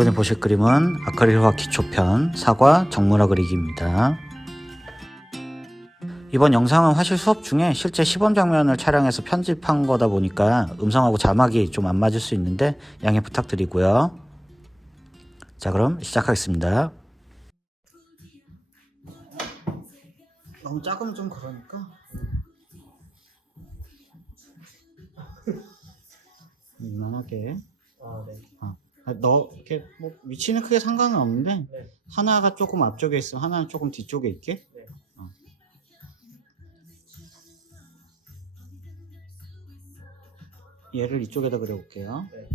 이번에 보실 그림은 아크릴화 기초편 사과 정문화 그리기입니다. 이번 영상은 화실 수업 중에 실제 시범 장면을 촬영해서 편집한 거다 보니까 음성하고 자막이 좀 안 맞을 수 있는데 양해 부탁드리고요. 자, 그럼 시작하겠습니다. 너무 작으면 좀 그러니까 이만하게. 네. 너 이렇게 뭐 위치는 크게 상관은 없는데 네. 하나가 조금 앞쪽에 있으면 하나는 조금 뒤쪽에 있게. 네. 얘를 이쪽에다 그려볼게요. 네.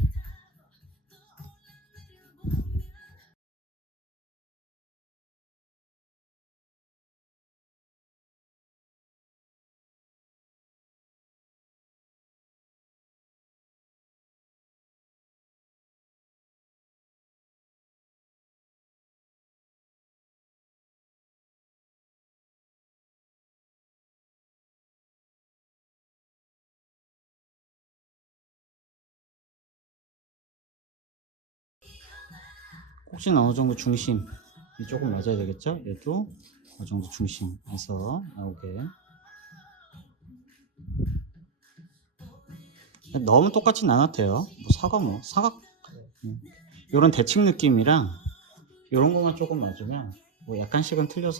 혹시나 어느 정도 중심 이 조금 맞아야 되겠죠? 얘도 어느 정도 중심에서 나오게. 너무 똑같진 않아도 돼요. 사각 요런 대칭 느낌이랑 요런 거만 조금 맞으면 뭐 약간씩은 틀려서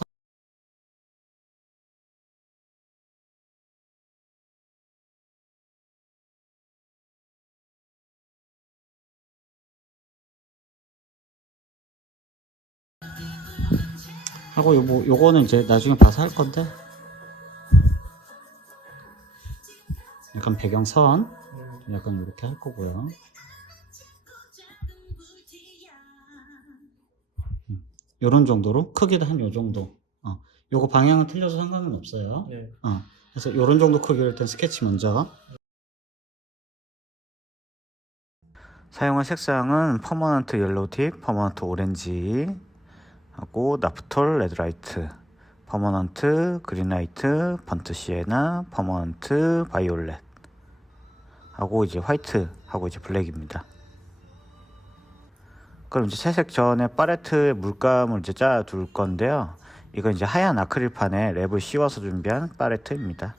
하고 요거는 이제 나중에 봐서 할 건데 약간 배경선 약간 이렇게 할 거고요. 요런 정도로 크기도 한 요 정도. 요거 방향은 틀려서 상관은 없어요. 네. 그래서 요런 정도 크기로 일단 스케치 먼저. 사용할 색상은 퍼머넌트 옐로우 팁, 퍼머넌트 오렌지 하고 나프톨 레드라이트, 퍼머넌트 그린라이트, 번트 시에나, 퍼머넌트 바이올렛 하고 이제 화이트 하고 이제 블랙입니다. 그럼 이제 채색 전에 팔레트에 물감을 이제 짜둘 건데요. 이건 이제 하얀 아크릴판에 랩을 씌워서 준비한 팔레트입니다.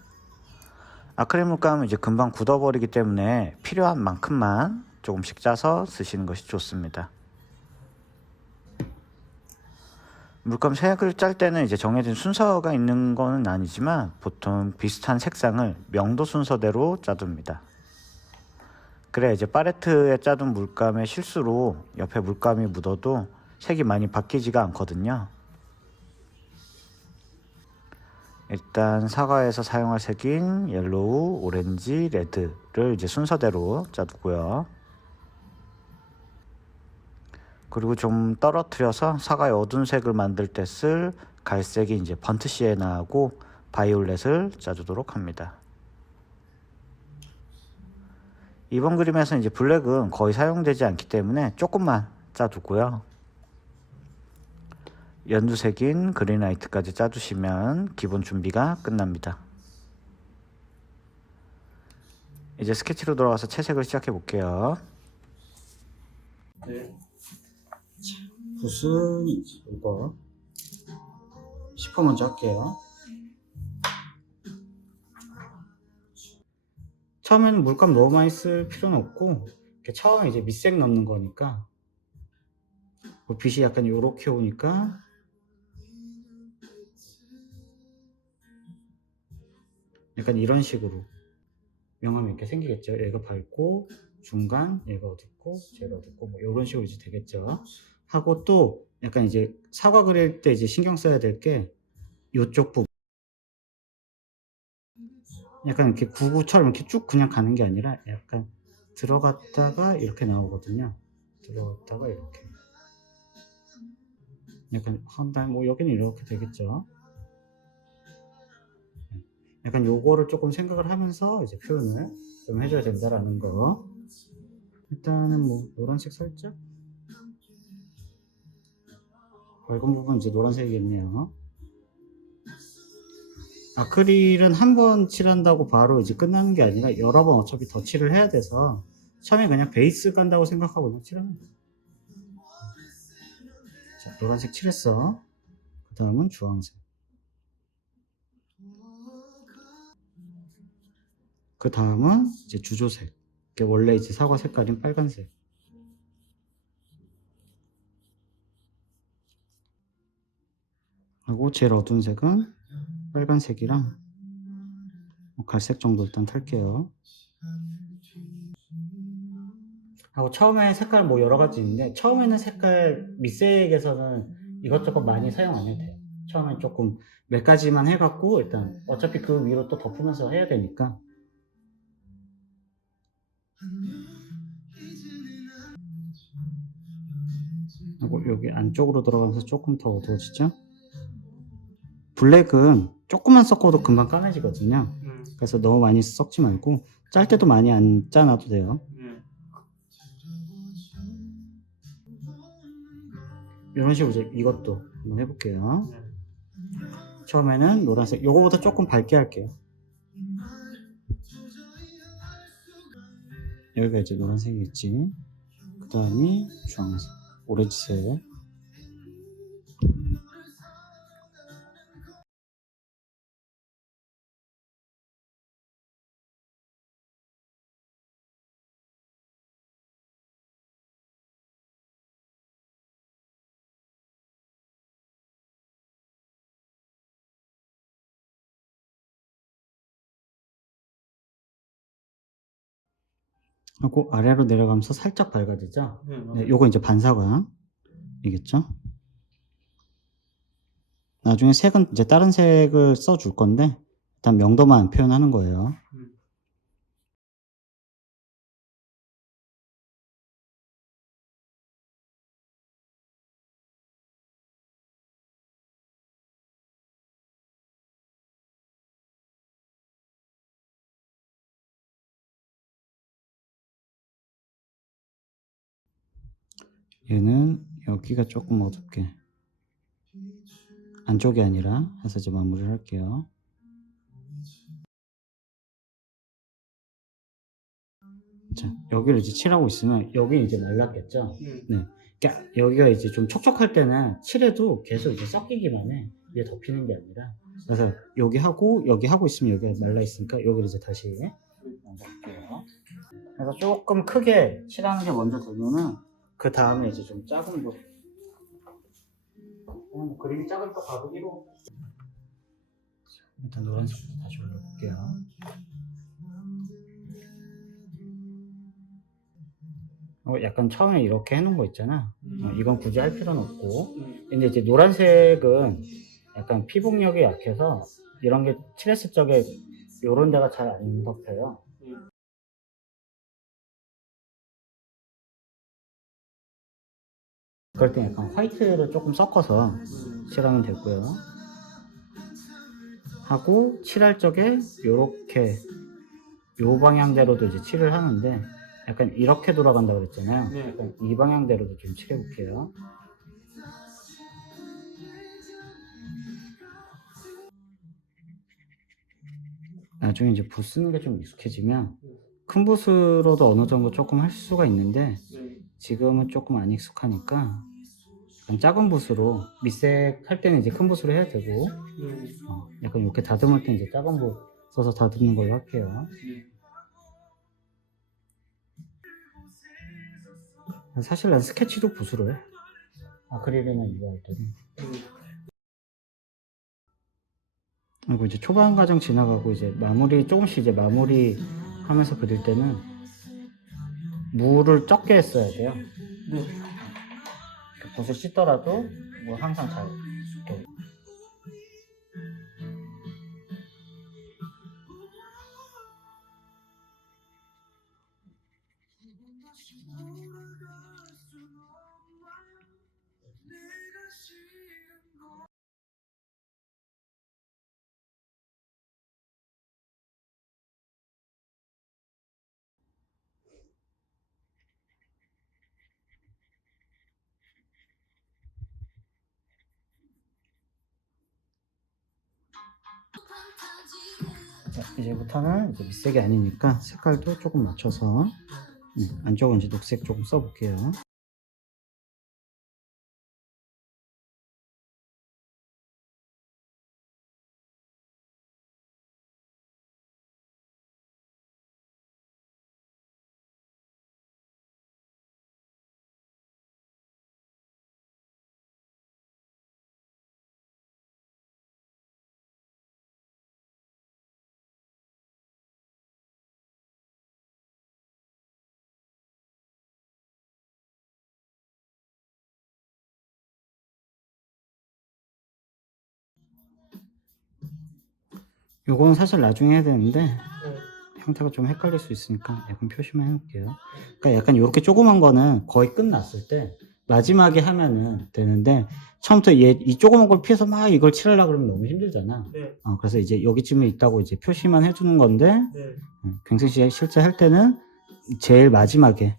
아크릴 물감은 이제 금방 굳어버리기 때문에 필요한 만큼만 조금씩 짜서 쓰시는 것이 좋습니다. 물감 색을 짤 때는 이제 정해진 순서가 있는 건 아니지만 보통 비슷한 색상을 명도 순서대로 짜둡니다. 그래야 이제 팔레트에 짜둔 물감의 실수로 옆에 물감이 묻어도 색이 많이 바뀌지가 않거든요. 일단 사과에서 사용할 색인 옐로우, 오렌지, 레드를 이제 순서대로 짜두고요. 그리고 좀 떨어뜨려서 사과의 어두운 색을 만들 때 쓸 갈색이 이제 번트 시에나하고 바이올렛을 짜주도록 합니다. 이번 그림에서는 이제 블랙은 거의 사용되지 않기 때문에 조금만 짜두고요. 연두색인 그린라이트까지 짜주시면 기본 준비가 끝납니다. 이제 스케치로 돌아가서 채색을 시작해 볼게요. 네. 붓은 이거 10호 먼저 할게요. 처음에는 물감 너무 많이 쓸 필요는 없고 이렇게 처음에 이제 밑색 넣는 거니까 빛이 약간 요렇게 오니까 약간 이런 식으로 명암이 이렇게 생기겠죠. 얘가 밝고 중간 얘가 어둡고 얘가 어둡고 뭐 이런 식으로 이제 되겠죠. 하고 또 약간 이제 사과 그릴 때 이제 신경 써야 될 게 요쪽 부분 약간 이렇게 구구처럼 이렇게 쭉 그냥 가는 게 아니라 약간 들어갔다가 이렇게 나오거든요. 들어갔다가 이렇게 약간 한단 뭐 여기는 이렇게 되겠죠. 약간 요거를 조금 생각을 하면서 이제 표현을 좀 해줘야 된다라는 거. 일단은 뭐 노란색 살짝 밝은 부분 이제 노란색이겠네요. 아크릴은 한 번 칠한다고 바로 이제 끝나는 게 아니라 여러 번 어차피 덧칠을 해야 돼서 처음에 그냥 베이스 깐다고 생각하고 칠하면 돼요. 자, 노란색 칠했어. 그 다음은 주황색. 그 다음은 이제 주조색. 이게 원래 이제 사과 색깔인 빨간색. 하고 제일 어두운 색은 빨간색이랑 갈색 정도 일단 탈게요. 하고 처음에 색깔 뭐 여러 가지 있는데 처음에는 색깔 밑색에서는 이것저것 많이 사용 안 해도 돼요. 처음엔 조금 몇 가지만 해갖고 일단 어차피 그 위로 또 덮으면서 해야 되니까. 하고 여기 안쪽으로 들어가면서 조금 더 어두워지죠? 블랙은 조금만 섞어도 금방 까매지거든요. 그래서 너무 많이 섞지 말고 짤 때도 많이 안 짜놔도 돼요. 이런 식으로 이제 이것도 한번 해볼게요. 처음에는 노란색, 요거보다 조금 밝게 할게요. 여기가 이제 노란색이겠지. 그 다음이 주황색, 오렌지색. 하고 아래로 내려가면서 살짝 밝아지죠? 네, 요거 이제 반사광이겠죠? 나중에 색은 이제 다른 색을 써줄 건데 일단 명도만 표현하는 거예요. 얘는 여기가 조금 어둡게 안쪽이 아니라 해서 이제 마무리를 할게요. 자, 여기를 이제 칠하고 있으면 여기 이제 말랐겠죠? 네. 그러니까 여기가 이제 좀 촉촉할 때는 칠해도 계속 이제 섞이기만 해. 위에 덮이는 게 아니라. 그래서 여기 하고 있으면 여기가 말라 있으니까 여기를 이제 다시 먼저 할게요. 그래서 조금 크게 칠하는 게 먼저 되면은 그 다음에 이제 좀 작은 거. 그림이 작은 또 가보기로. 일단 노란색부터 다시 올려볼게요. 약간 처음에 이렇게 해놓은 거 있잖아. 이건 굳이 할 필요는 없고. 근데 이제 노란색은 약간 피복력이 약해서 이런 게 칠했을 적에 요런 데가 잘 안 덮여요. 그럴 때 약간 화이트를 조금 섞어서 칠하면 되고요. 하고 칠할 적에 요렇게 요 방향대로도 이제 칠을 하는데 약간 이렇게 돌아간다고 그랬잖아요. 약간 이 방향대로도 좀 칠해볼게요. 나중에 이제 붓 쓰는 게 좀 익숙해지면 큰 붓으로도 어느 정도 조금 할 수가 있는데 지금은 조금 안 익숙하니까 약간 작은 붓으로 밑색 할 때는 이제 큰 붓으로 해야 되고 약간 이렇게 다듬을 때는 이제 작은 붓 써서 다듬는 걸로 할게요. 사실 난 스케치도 붓으로 해. 아크릴이나 이거 할 때는. 그리고 이제 초반 과정 지나가고 이제 조금씩 이제 마무리 하면서 그릴 때는 물을 적게 써야 돼요. 붓을 씻더라도 뭐 항상 잘 이렇게. 자, 이제부터는 이제 밑색이 아니니까 색깔도 조금 맞춰서 안쪽은 이제 녹색 조금 써볼게요. 요거는 사실 나중에 해야 되는데 네. 형태가 좀 헷갈릴 수 있으니까 약간 표시만 해놓을게요. 그러니까 약간 이렇게 조그만 거는 거의 끝났을 때 마지막에 하면은 되는데 처음부터 이 조그만 걸 피해서 막 이걸 칠하려고 그러면 너무 힘들잖아. 네. 그래서 이제 여기쯤에 있다고 이제 표시만 해주는 건데 네. 갱생 씨 실제 할 때는 제일 마지막에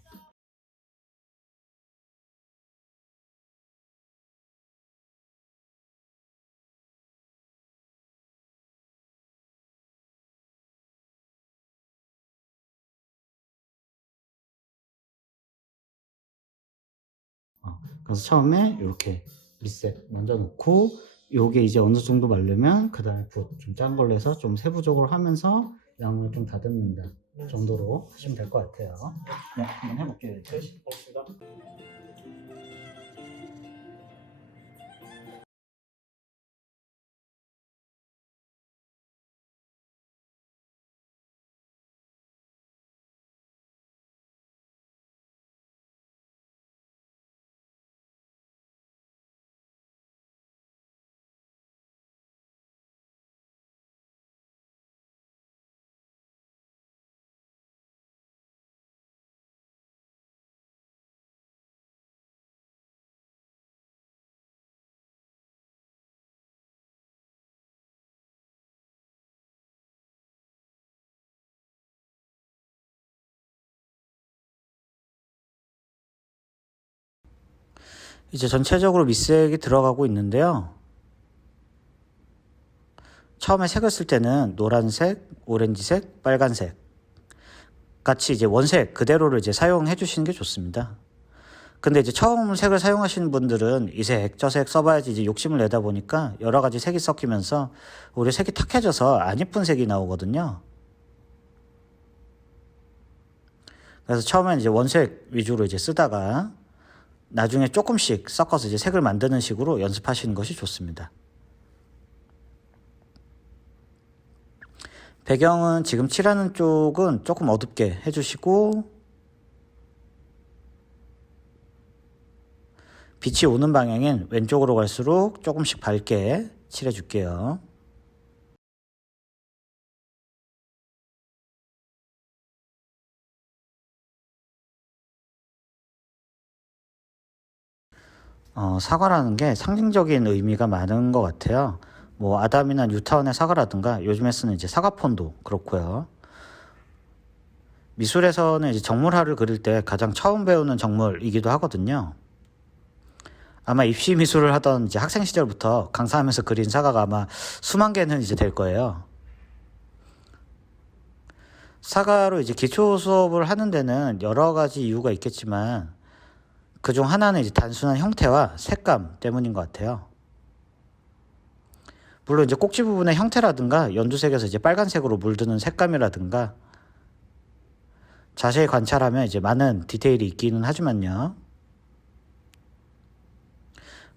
그래서 처음에 이렇게 리셋 먼저 놓고 요게 이제 어느 정도 마르면 그 다음에 붓 좀 짠 걸로 해서 좀 세부적으로 하면서 양을 좀 다듬는다 정도로 하시면 될 것 같아요. 네, 한번 해볼게요. 일단. 네. 고맙습니다. 이제 전체적으로 밑색이 들어가고 있는데요. 처음에 색을 쓸 때는 노란색, 오렌지색, 빨간색 같이 이제 원색 그대로를 이제 사용해 주시는 게 좋습니다. 근데 이제 처음 색을 사용하시는 분들은 이 색, 저 색 써봐야지 이제 욕심을 내다 보니까 여러 가지 색이 섞이면서 오히려 색이 탁해져서 안 이쁜 색이 나오거든요. 그래서 처음엔 이제 원색 위주로 이제 쓰다가 나중에 조금씩 섞어서 이제 색을 만드는 식으로 연습하시는 것이 좋습니다. 배경은 지금 칠하는 쪽은 조금 어둡게 해주시고 빛이 오는 방향인 왼쪽으로 갈수록 조금씩 밝게 칠해 줄게요. 사과라는 게 상징적인 의미가 많은 것 같아요. 뭐 아담이나 뉴타운의 사과라든가 요즘에 쓰는 이제 사과폰도 그렇고요. 미술에서는 이제 정물화를 그릴 때 가장 처음 배우는 정물이기도 하거든요. 아마 입시 미술을 하던 이제 학생 시절부터 강사하면서 그린 사과가 아마 수만 개는 이제 될 거예요. 사과로 이제 기초 수업을 하는 데는 여러 가지 이유가 있겠지만 그중 하나는 이제 단순한 형태와 색감 때문인 것 같아요. 물론 이제 꼭지 부분의 형태라든가 연두색에서 이제 빨간색으로 물드는 색감이라든가 자세히 관찰하면 이제 많은 디테일이 있기는 하지만요.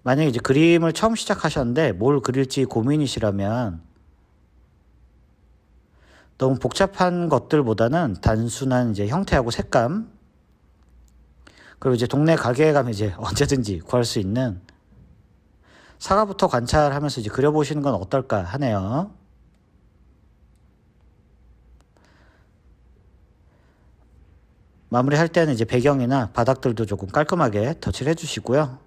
만약에 이제 그림을 처음 시작하셨는데 뭘 그릴지 고민이시라면 너무 복잡한 것들보다는 단순한 이제 형태하고 색감 그리고 이제 동네 가게에 가면 이제 언제든지 구할 수 있는 사과부터 관찰하면서 이제 그려보시는 건 어떨까 하네요. 마무리할 때는 이제 배경이나 바닥들도 조금 깔끔하게 덧칠을 해주시고요.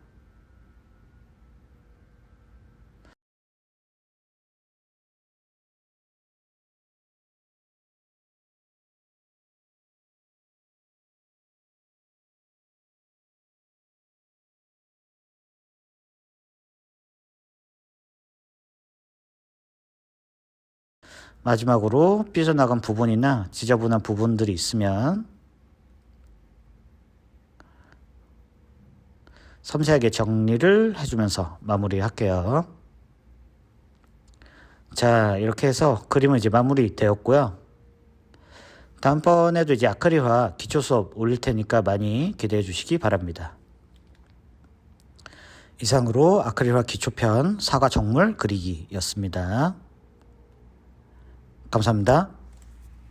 마지막으로 삐져나간 부분이나 지저분한 부분들이 있으면 섬세하게 정리를 해주면서 마무리할게요. 자, 이렇게 해서 그림은 이제 마무리 되었고요. 다음번에도 이제 아크릴화 기초 수업 올릴 테니까 많이 기대해 주시기 바랍니다. 이상으로 아크릴화 기초편 사과 정물 그리기였습니다. 감사합니다.